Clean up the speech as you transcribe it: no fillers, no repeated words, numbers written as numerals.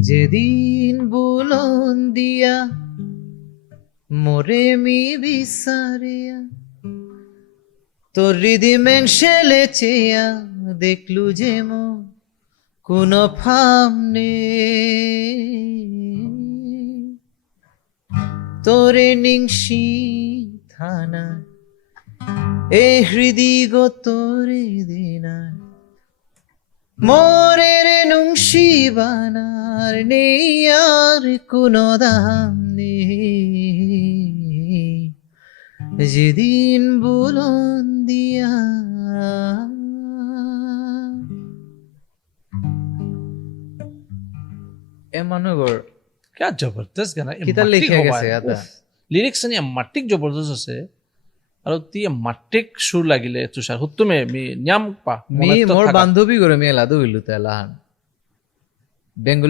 যেদিন বুলন্দিয়া মোরে মি বিচারিয়া তোর রিদিমেন সেলে চেয়া দেখলু যে মো কোনো ফাম তোরে নিংসি থানা এ হৃদি গো তোরে দিনা মোরে রে নুংসি বানার নেই আর কোনো দাম নেই যেদিন বুলন্দিয়া এমানুগর क्या जबरदस्त गाना কিতা লিখে গেছে আদা लिरिक्स आणि माटिक जबरदस्त আছে আৰু ती माटिक সুর লাগিলে তুষার হুত্তুমে মি ন্যাম পা মি মোর বান্ধবী করে মেলা দইলু তেলাহান বেঙ্গলি